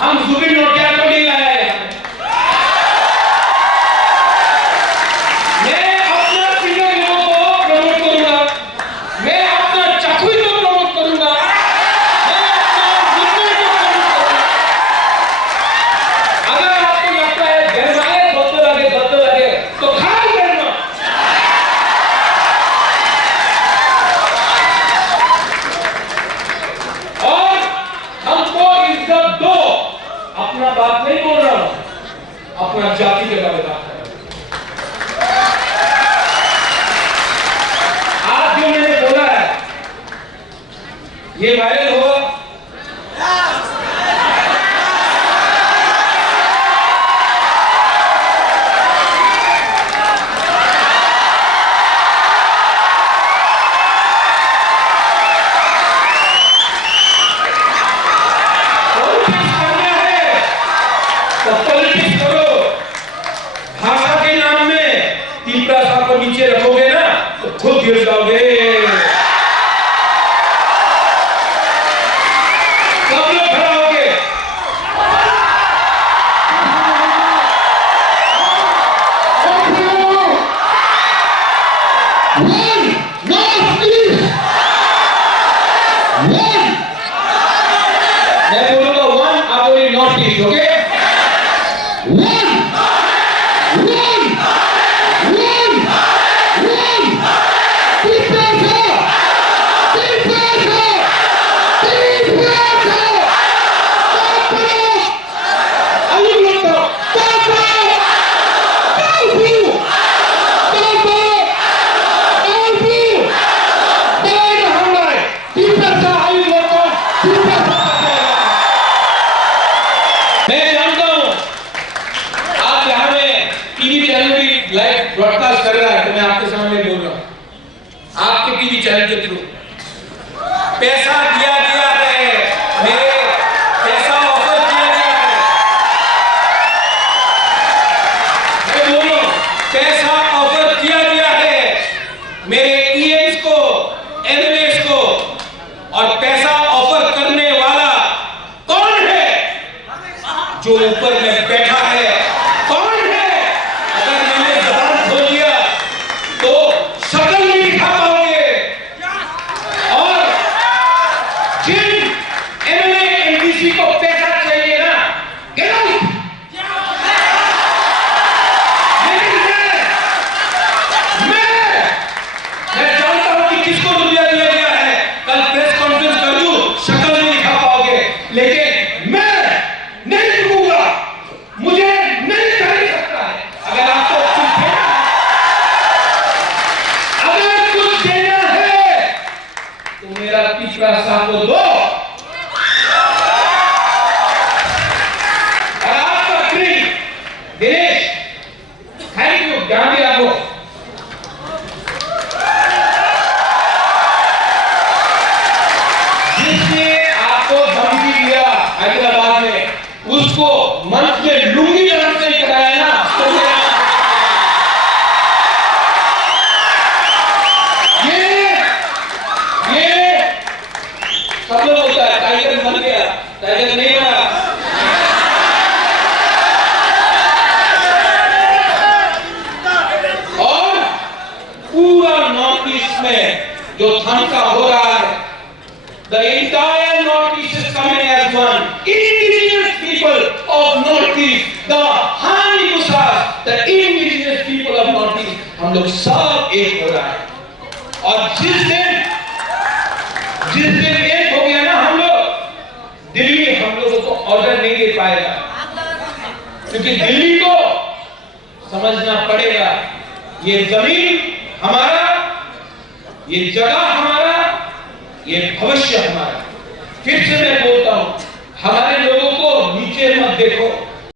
हम जुबिन नौटियाल को नहीं लाया है। मैं अपना सीनियर लोगों को प्रमोट करूंगा, मैं अपना चाकुई को प्रमोट करूंगा, मैं अपना जुबिन को प्रमोट करूंगा। अगर आपको लगता है गरमाए धोते लगे तो खाली करना। और हमको इज्जत दो, अपना बात नहीं बोल रहा हूं, अपना जाति के बारे में बात कर रहा हूं। आज जो मैंने बोला है ये वायरल होगा। पॉलिटिक्स करो, भाषा के नाम में तीसरा साहब को नीचे रखोगे ना तो खुद गिर जाओगे। सब लोग खड़ा होगे। मैं बोलूंगा वन, आप बोलिए नॉर्थ ईस्ट। ओके, मैं जानता हूं आप यहां में टीवी चैनल भी लाइव ब्रॉडकास्ट कर रहा है, तो मैं आपके सामने बोल रहा हूं, आपके टीवी चैनल के थ्रू पैसा दिया गया है, मेरे पैसा ऑफर किया गया है। मैं बोलो पैसा ऑफर किया गया है मेरे ईएम्स को, एमएलएस को, और पैसा ऑफर करने वाला कौन है? जो ऊपर में बैठा है कौन है? अगर मैंने जबान खोल दिया तो शक्ल नहीं दिखा पाओगे। और जिन एमएलए एमपीसी को पैसा चाहिए ना, गेट आउट। मैं जानता हूं कि किसको रुपया दिया गया है। कल प्रेस कॉन्फ्रेंस कर दूं, शक्ल नहीं दिखा पाओगे, लेकिन मैं नहीं रुकूंगा, मुझे नहीं कर सकता है। अगर आपको कुछ देना, अगर कुछ देना है तो मेरा तीसरा साथ को दो। और आपका ड्रीम दिनेश, थैंक यू, ध्यान दिया आपको। जिसने आपको धमकी दिया हैदराबाद में, उसको मंच में लुंगी रंग से कराया ना, तो ये सब लोग होता है। टाइगर बन गया, टाइगर नहीं बना। और पूरा नॉर्थ ईस्ट में जो धमका हो रहा है, the entire North East is coming as one. Indigenous people of North East, the Hani Musas, the indigenous people of North East, हम लोग सब एक हो रहा है। और जिस दिन एक हो गया ना हम लोग, दिल्ली हम लोगों को ऑर्डर नहीं दे पाएगा, क्योंकि दिल्ली को समझना पड़ेगा ये जमीन हमारा, ये जगह हमारा, ये भविष्य हमारा। फिर से मैं बोलता हूं, हमारे